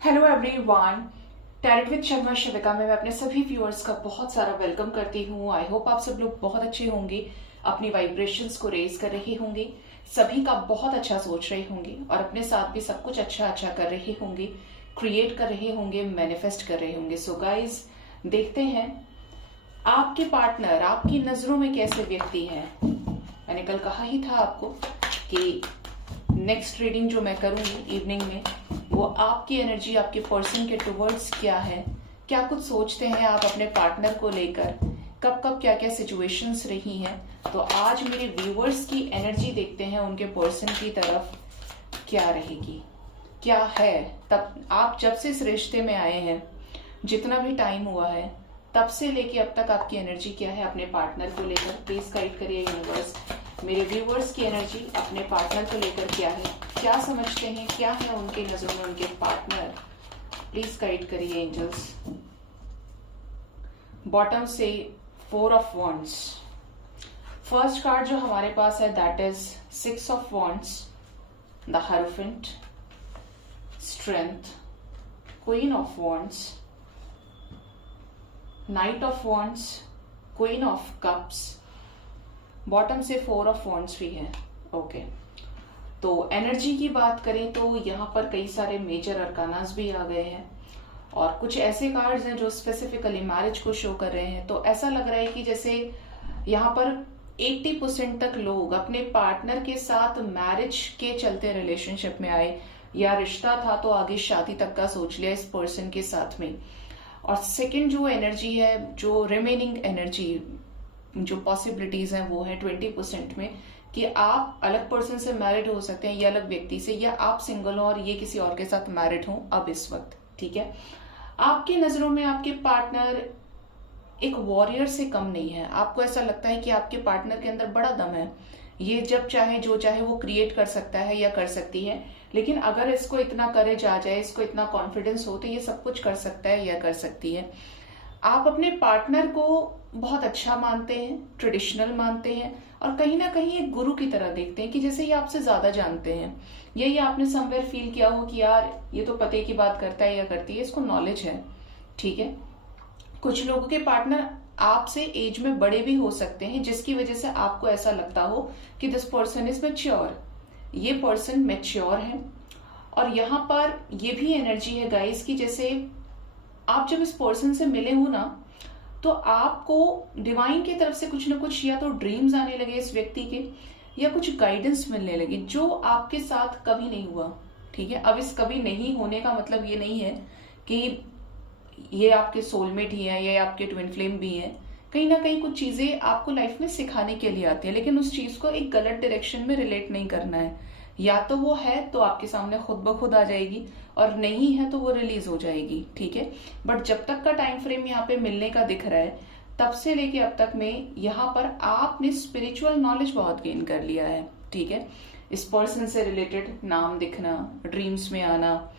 Hello everyone, tarot with Sharma Shivika में मैं अपने सभी व्यूअर्स का बहुत सारा वेलकम करती हूँ। आई होप आप सब लोग बहुत अच्छे होंगे, अपनी वाइब्रेशंस को रेज कर रहे होंगे, सभी का बहुत अच्छा सोच रहे होंगे और अपने साथ भी सब कुछ अच्छा अच्छा कर रहे होंगे, क्रिएट कर रहे होंगे, मैनिफेस्ट कर रहे होंगे। सो गाइज, देखते हैं आपके पार्टनर आपकी नजरों में कैसे व्यक्ति है। मैंने कल कहा ही था आपको कि नेक्स्ट रीडिंग जो मैं करूंगी इवनिंग में, वो आपकी एनर्जी आपके पर्सन के टुवर्ड्स क्या है, क्या कुछ सोचते हैं आप अपने पार्टनर को लेकर, कब कब क्या क्या सिचुएशंस रही हैं। तो आज मेरे व्यूअर्स की एनर्जी देखते हैं, उनके पर्सन की तरफ क्या रहेगी, क्या है। तब आप जब से इस रिश्ते में आए हैं, जितना भी टाइम हुआ है, तब से लेके अब तक आपकी एनर्जी क्या है अपने पार्टनर को लेकर। प्लीज गाइड करिए यूनिवर्स, मेरे व्यूअर्स की एनर्जी अपने पार्टनर को लेकर क्या है, क्या समझते हैं, क्या है उनके नजरों में उनके पार्टनर। प्लीज गाइड करिए एंजल्स। बॉटम से 4 ऑफ वॉन्ड्स। फर्स्ट कार्ड जो हमारे पास है that is 6 of wands, the hierophant, strength, queen of wands, night of wands, queen of cups, bottom से 4 ऑफ वॉन्ड्स भी है। ओके, तो एनर्जी की बात करें तो यहाँ पर कई सारे मेजर अरकानास भी आ गए हैं और कुछ ऐसे कार्ड्स हैं जो स्पेसिफिकली मैरिज को शो कर रहे हैं। तो ऐसा लग रहा है कि जैसे यहाँ पर 80% तक लोग अपने पार्टनर के साथ मैरिज के चलते रिलेशनशिप में आए, या रिश्ता था तो आगे शादी तक का सोच लिया इस पर्सन के साथ में। और सेकंड जो एनर्जी है, जो रिमेनिंग एनर्जी, जो पॉसिबिलिटीज हैं वो है 20% में कि आप अलग पर्सन से मैरिड हो सकते हैं, या अलग व्यक्ति से, या आप सिंगल हो और ये किसी और के साथ मैरिड हो अब इस वक्त। ठीक है, आपकी नजरों में आपके पार्टनर एक वॉरियर से कम नहीं है। आपको ऐसा लगता है कि आपके पार्टनर के अंदर बड़ा दम है, ये जब चाहे जो चाहे वो क्रिएट कर सकता है या कर सकती है। लेकिन अगर इसको इतना करेज आ जाए, इसको इतना कॉन्फिडेंस हो, तो ये सब कुछ कर सकता है या कर सकती है। आप अपने पार्टनर को बहुत अच्छा मानते हैं, ट्रेडिशनल मानते हैं, और कहीं ना कहीं एक गुरु की तरह देखते हैं कि जैसे ये आपसे ज्यादा जानते हैं। यही आपने समवेयर फील किया हो कि यार ये तो पते की बात करता है या करती है, इसको नॉलेज है। ठीक है, कुछ लोगों के पार्टनर आपसे एज में बड़े भी हो सकते हैं, जिसकी वजह से आपको ऐसा लगता हो कि दिस पर्सन इज मेच्योर, ये पर्सन मेच्योर है। और यहाँ पर ये भी एनर्जी है गाइस की जैसे आप जब इस पर्सन से मिले हो ना, तो आपको डिवाइन की तरफ से कुछ ना कुछ, या तो ड्रीम्स आने लगे इस व्यक्ति के, या कुछ गाइडेंस मिलने लगे जो आपके साथ कभी नहीं हुआ। ठीक है, अब इस कभी नहीं होने का मतलब ये नहीं है कि ये आपके सोलमेट ही है या आपके ट्विन फ्लेम भी है। कहीं ना कहीं कुछ चीजें आपको लाइफ में सिखाने के लिए आती है, लेकिन उस चीज को एक गलत डायरेक्शन में रिलेट नहीं करना है। या तो वो है तो आपके सामने खुद ब खुद आ जाएगी, और नहीं है तो वो रिलीज हो जाएगी। ठीक है, बट जब तक का टाइम फ्रेम यहाँ पे मिलने का दिख रहा है, तब से लेके अब तक में यहाँ पर आपने स्पिरिचुअल नॉलेज बहुत गेन कर लिया है। ठीक है, इस पर्सन से रिलेटेड नाम दिखना, ड्रीम्स में आना,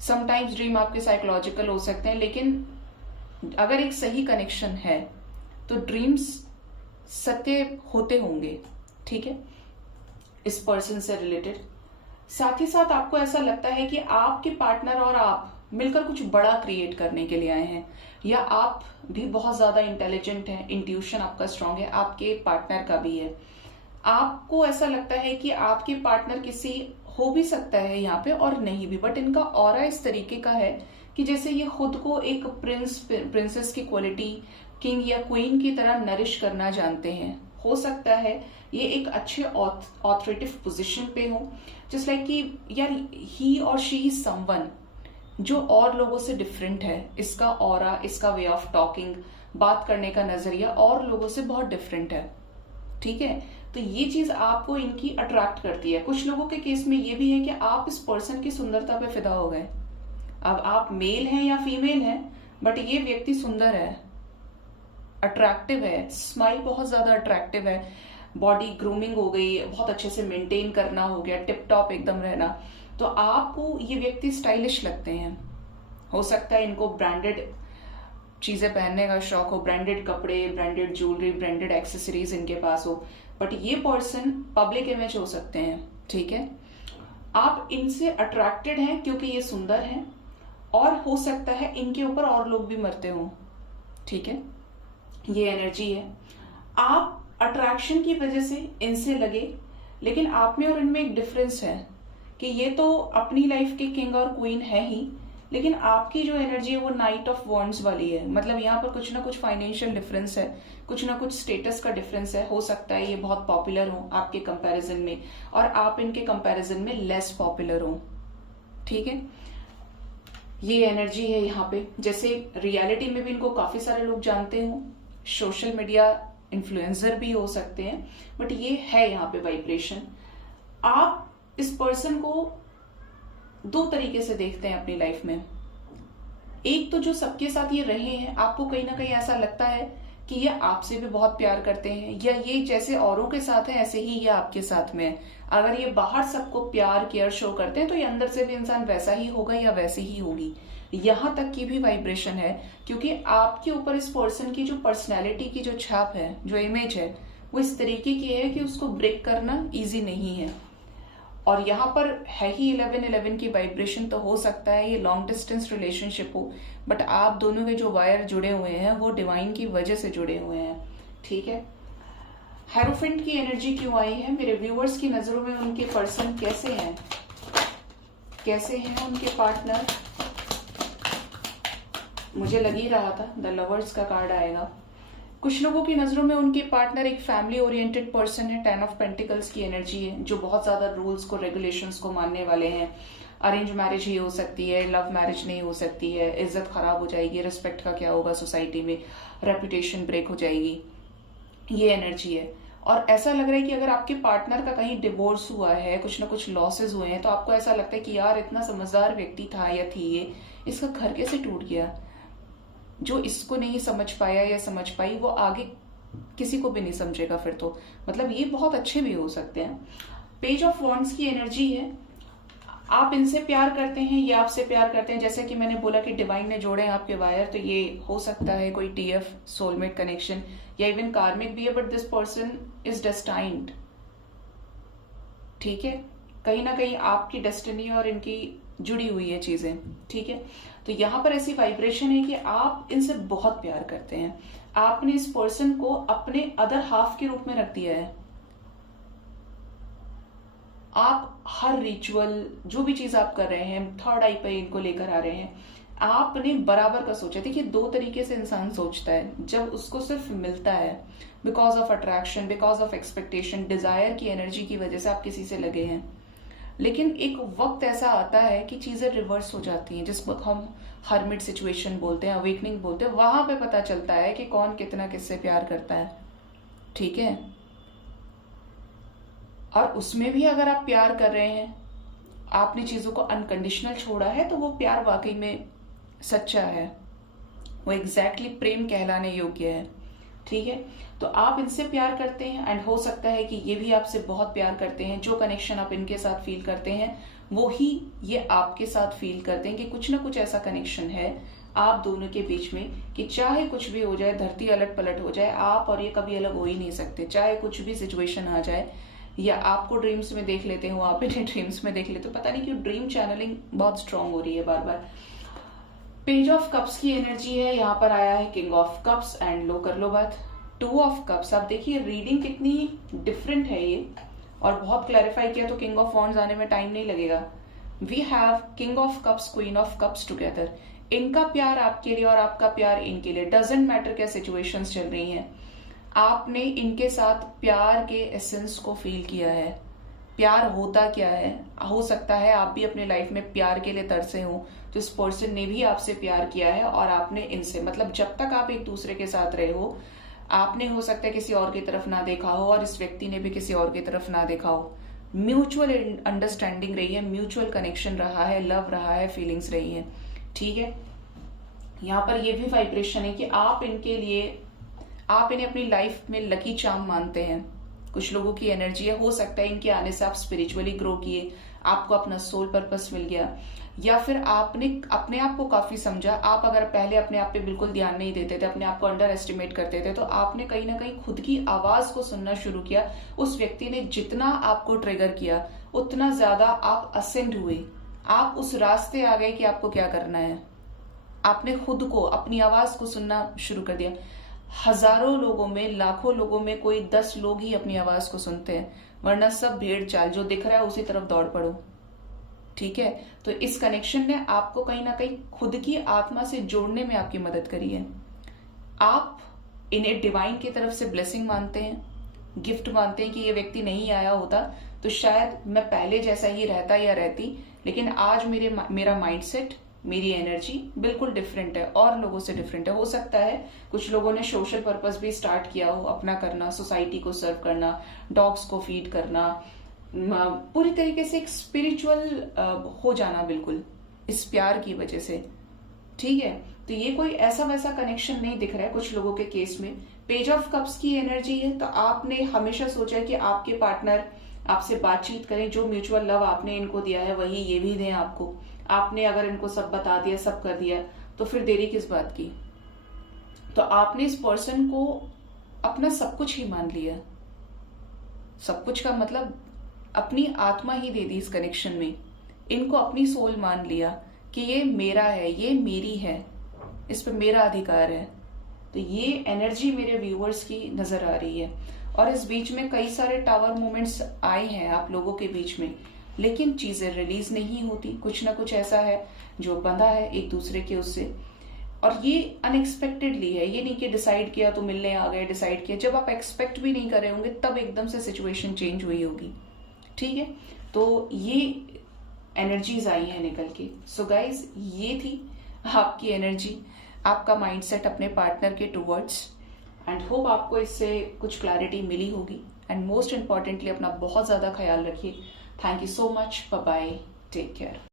समटाइम्स ड्रीम आपके साइकोलॉजिकल हो सकते हैं, लेकिन अगर एक सही कनेक्शन है तो ड्रीम्स सत्य होते होंगे। ठीक है, इस पर्सन से रिलेटेड। साथ ही साथ आपको ऐसा लगता है कि आपके पार्टनर और आप मिलकर कुछ बड़ा क्रिएट करने के लिए आए हैं, या आप भी बहुत ज्यादा इंटेलिजेंट हैं, इंट्यूशन आपका स्ट्रांग है, आपके पार्टनर का भी है। आपको ऐसा लगता है कि आपके पार्टनर किसी हो भी सकता है यहाँ पे और नहीं भी, बट इनका ऑरा इस तरीके का है कि जैसे ये खुद को एक प्रिंसेस की क्वालिटी, किंग या क्वीन की तरह नरिश करना जानते हैं। हो सकता है ये एक अच्छे ऑथोरिटेटिव पोजीशन पे हो, जस्ट लाइक कि यार ही और शी इज समवन जो और लोगों से डिफरेंट है। इसका ऑरा, इसका वे ऑफ टॉकिंग, बात करने का नजरिया और लोगों से बहुत डिफरेंट है। ठीक है, तो ये चीज आपको इनकी अट्रैक्ट करती है। कुछ लोगों के केस में ये भी है कि आप इस पर्सन की सुंदरता पे फिदा हो गए। अब आप मेल हैं या फीमेल हैं, बट ये व्यक्ति सुंदर है, अट्रैक्टिव है, स्माइल बहुत ज्यादा अट्रैक्टिव है, बॉडी ग्रूमिंग हो गई, बहुत अच्छे से मेंटेन करना हो गया, टिप टॉप एकदम रहना, तो आपको ये व्यक्ति स्टाइलिश लगते हैं। हो सकता है इनको ब्रांडेड चीजें पहनने का शौक हो, ब्रांडेड कपड़े, ब्रांडेड ज्वेलरी, ब्रांडेड एक्सेसरीज इनके पास हो, बट ये पर्सन पब्लिक इमेज हो सकते हैं। ठीक है, आप इनसे अट्रैक्टेड हैं क्योंकि ये सुंदर हैं, और हो सकता है इनके ऊपर और लोग भी मरते हों, ठीक है। ये एनर्जी है। आप अट्रैक्शन की वजह से इनसे लगे, लेकिन आप में और इनमें एक डिफरेंस है कि ये तो अपनी लाइफ के किंग और क्वीन है ही, लेकिन आपकी जो एनर्जी है वो नाइट ऑफ वॉन्ड्स वाली है। मतलब यहाँ पर कुछ ना कुछ फाइनेंशियल डिफरेंस है, कुछ ना कुछ स्टेटस का डिफरेंस है। हो सकता है ये बहुत पॉपुलर हो आपके कंपैरिजन में और आप इनके कंपैरिजन में लेस पॉपुलर हो, ठीक है। ये एनर्जी है यहाँ पे। जैसे रियलिटी में भी इनको काफी सारे लोग जानते हो, सोशल मीडिया इन्फ्लुएंसर भी हो सकते हैं, बट ये है यहाँ पे वाइब्रेशन। आप इस पर्सन को दो तरीके से देखते हैं अपनी लाइफ में। एक तो जो सबके साथ ये रहे हैं, आपको कहीं ना कहीं ऐसा लगता है कि ये आपसे भी बहुत प्यार करते हैं, या ये जैसे औरों के साथ है ऐसे ही ये आपके साथ में है। अगर ये बाहर सबको प्यार केयर शो करते हैं तो ये अंदर से भी इंसान वैसा ही होगा या वैसी ही होगी। यहां तक की भी वाइब्रेशन है, क्योंकि आपके ऊपर इस पर्सन की जो पर्सनैलिटी की जो छाप है, जो इमेज है, वो इस तरीके की है कि उसको ब्रेक करना ईजी नहीं है। और यहाँ पर है ही 11-11 की वाइब्रेशन, तो हो सकता है ये लॉन्ग डिस्टेंस रिलेशनशिप हो, बट आप दोनों के जो वायर जुड़े हुए हैं वो डिवाइन की वजह से जुड़े हुए हैं, ठीक है। हेरोफेंट की एनर्जी क्यों आई है? मेरे व्यूअर्स की नजरों में उनके पर्सन कैसे हैं, कैसे हैं उनके पार्टनर? मुझे लग ही रहा था द लवर्स का कार्ड आएगा। कुछ लोगों की नजरों में उनके पार्टनर एक फैमिली ओरिएंटेड पर्सन है। 10 ऑफ पेंटिकल्स की एनर्जी है, जो बहुत ज्यादा रूल्स को, रेगुलेशंस को मानने वाले हैं। अरेंज मैरिज ही हो सकती है, लव मैरिज नहीं हो सकती है। इज्जत खराब हो जाएगी, रिस्पेक्ट का क्या होगा सोसाइटी में, रेपुटेशन ब्रेक हो जाएगी, ये एनर्जी है। और ऐसा लग रहा है कि अगर आपके पार्टनर का कहीं डिवोर्स हुआ है, कुछ ना कुछ लॉसेस हुए हैं, तो आपको ऐसा लगता है कि यार इतना समझदार व्यक्ति था या थी ये, इसका घर कैसे टूट गया। जो इसको नहीं समझ पाया या समझ पाई, वो आगे किसी को भी नहीं समझेगा फिर तो। मतलब ये बहुत अच्छे भी हो सकते हैं। पेज ऑफ वॉन्ड्स की एनर्जी है। आप इनसे प्यार करते हैं, ये आपसे प्यार करते हैं। जैसे कि मैंने बोला कि डिवाइन ने जोड़े हैं आपके वायर, तो ये हो सकता है कोई टीएफ, सोलमेट कनेक्शन, या इवन कार्मिक भी है, but this person is destined, ठीक है। कहीं ना कहीं आपकी डेस्टिनी और इनकी जुड़ी हुई है चीजें, ठीक है। तो यहां पर ऐसी वाइब्रेशन है कि आप इनसे बहुत प्यार करते हैं। आपने इस पर्सन को अपने अदर हाफ के रूप में रख दिया है। आप हर रिचुअल, जो भी चीज आप कर रहे हैं, थर्ड आई पे इनको लेकर आ रहे हैं, आपने बराबर का सोचा। देखिए, दो तरीके से इंसान सोचता है। जब उसको सिर्फ मिलता है, because of attraction, because of expectation, desire की एनर्जी की वजह से आप किसी से लगे हैं, लेकिन एक वक्त ऐसा आता है कि चीजें रिवर्स हो जाती हैं, जिसको हम हर्मिट सिचुएशन बोलते हैं, अवेकनिंग बोलते हैं। वहां पे पता चलता है कि कौन कितना किससे प्यार करता है, ठीक है। और उसमें भी अगर आप प्यार कर रहे हैं, आपने चीजों को अनकंडीशनल छोड़ा है, तो वो प्यार वाकई में सच्चा है, वो एग्जैक्टली प्रेम कहलाने योग्य है, ठीक है। तो आप इनसे प्यार करते हैं, एंड हो सकता है कि ये भी आपसे बहुत प्यार करते हैं। जो कनेक्शन आप इनके साथ फील करते हैं, वो ही ये आपके साथ फील करते हैं कि कुछ ना कुछ ऐसा कनेक्शन है आप दोनों के बीच में कि चाहे कुछ भी हो जाए, धरती अलट पलट हो जाए, आप और ये कभी अलग हो ही नहीं सकते। चाहे कुछ भी सिचुएशन आ जाए, या आपको ड्रीम्स में देख लेते हो, आप इन्हें ड्रीम्स में देख लेते हो। पता नहीं क्यों ड्रीम चैनलिंग बहुत स्ट्रांग हो रही है बार बार। पेज ऑफ कप्स की एनर्जी है, यहाँ पर आया है king of cups, and low कर लो बात, 2 ऑफ कप्स। आप देखिए रीडिंग कितनी डिफरेंट है ये, और बहुत क्लैरिफाई किया तो किंग ऑफ वॉन्ड्स आने में टाइम नहीं लगेगा। We have king of cups, queen of cups together. इनका प्यार आपके लिए और आपका प्यार इनके लिए, डजेंट मैटर क्या सिचुएशंस चल रही हैं, आपने इनके साथ प्यार के एसेंस को फील किया है। प्यार होता क्या है, हो सकता है आप भी अपने लाइफ में प्यार के लिए तरसे हो, तो इस पर्सन ने भी आपसे प्यार किया है, और आपने इनसे, मतलब जब तक आप एक दूसरे के साथ रहे हो, आपने हो सकता है किसी और की तरफ ना देखा हो, और इस व्यक्ति ने भी किसी और की तरफ ना देखा हो। म्यूचुअल अंडरस्टैंडिंग रही है, म्यूचुअल कनेक्शन रहा है, लव रहा है, फीलिंग्स रही है, ठीक है। यहाँ पर ये भी वाइब्रेशन है कि आप इनके लिए, आप इन्हें अपनी लाइफ में लकी चार्म मानते हैं। कुछ लोगों की एनर्जी है, हो सकता है इनके आने से आप स्पिरिचुअली ग्रो किए, आपको अपना सोल पर्पस मिल गया, या फिर आपने अपने आप को काफी समझा। आप अगर पहले अपने आप पे बिल्कुल ध्यान नहीं देते थे, अपने आप को अंडर एस्टिमेट करते थे, तो आपने कहीं ना कहीं खुद की आवाज को सुनना शुरू किया। उस व्यक्ति ने जितना आपको ट्रिगर किया, उतना ज्यादा आप असेंड हुए, आप उस रास्ते आ गए कि आपको क्या करना है। आपने खुद को, अपनी आवाज को सुनना शुरू कर दिया। हजारों लोगों में, लाखों लोगों में कोई 10 लोग ही अपनी आवाज को सुनते हैं, वरना सब भेड़ चाल, जो दिख रहा है उसी तरफ दौड़ पड़ो। ठीक है, तो इस कनेक्शन ने आपको कहीं ना कहीं खुद की आत्मा से जोड़ने में आपकी मदद करी है। आप इन्हें डिवाइन की तरफ से ब्लेसिंग मानते हैं, गिफ्ट मानते हैं कि ये व्यक्ति नहीं आया होता तो शायद मैं पहले जैसा ही रहता या रहती, लेकिन आज मेरा माइंडसेट, मेरी एनर्जी बिल्कुल डिफरेंट है और लोगों से डिफरेंट है। हो सकता है कुछ लोगों ने सोशल पर्पस भी स्टार्ट किया हो अपना करना, सोसाइटी को सर्व करना, डॉग्स को फीड करना, पूरी तरीके से एक स्पिरिचुअल हो जाना बिल्कुल इस प्यार की वजह से। ठीक है, तो ये कोई ऐसा वैसा कनेक्शन नहीं दिख रहा है कुछ लोगों के केस में। पेज ऑफ कप्स की एनर्जी है, तो आपने हमेशा सोचा है कि आपके पार्टनर आपसे बातचीत करें, जो म्यूचुअल लव आपने इनको दिया है वही ये भी दें आपको। आपने अगर इनको सब बता दिया, सब कर दिया, तो फिर देरी किस बात की। तो आपने इस पर्सन को अपना सब कुछ ही मान लिया। सब कुछ का मतलब अपनी आत्मा ही दे दी इस कनेक्शन में, इनको अपनी सोल मान लिया कि ये मेरा है, ये मेरी है, इस पे मेरा अधिकार है। तो ये एनर्जी मेरे व्यूअर्स की नजर आ रही है। और इस बीच में कई सारे टावर मोमेंट्स आए हैं आप लोगों के बीच में, लेकिन चीजें रिलीज नहीं होती। कुछ ना कुछ ऐसा है जो बंधा है एक दूसरे के उससे, और ये अनएक्सपेक्टेडली है। ये नहीं कि डिसाइड किया तो मिलने आ गए, डिसाइड किया, जब आप एक्सपेक्ट भी नहीं कर रहे होंगे तब एकदम से सिचुएशन चेंज हुई होगी। ठीक है, तो ये एनर्जीज आई हैं निकल के। सो गाइज, ये थी आपकी एनर्जी, आपका माइंडसेट अपने पार्टनर के टुवर्ड्स, एंड होप आपको इससे कुछ क्लैरिटी मिली होगी। एंड मोस्ट इंपॉर्टेंटली अपना बहुत ज्यादा ख्याल रखिए। Thank you so much, bye bye, take care.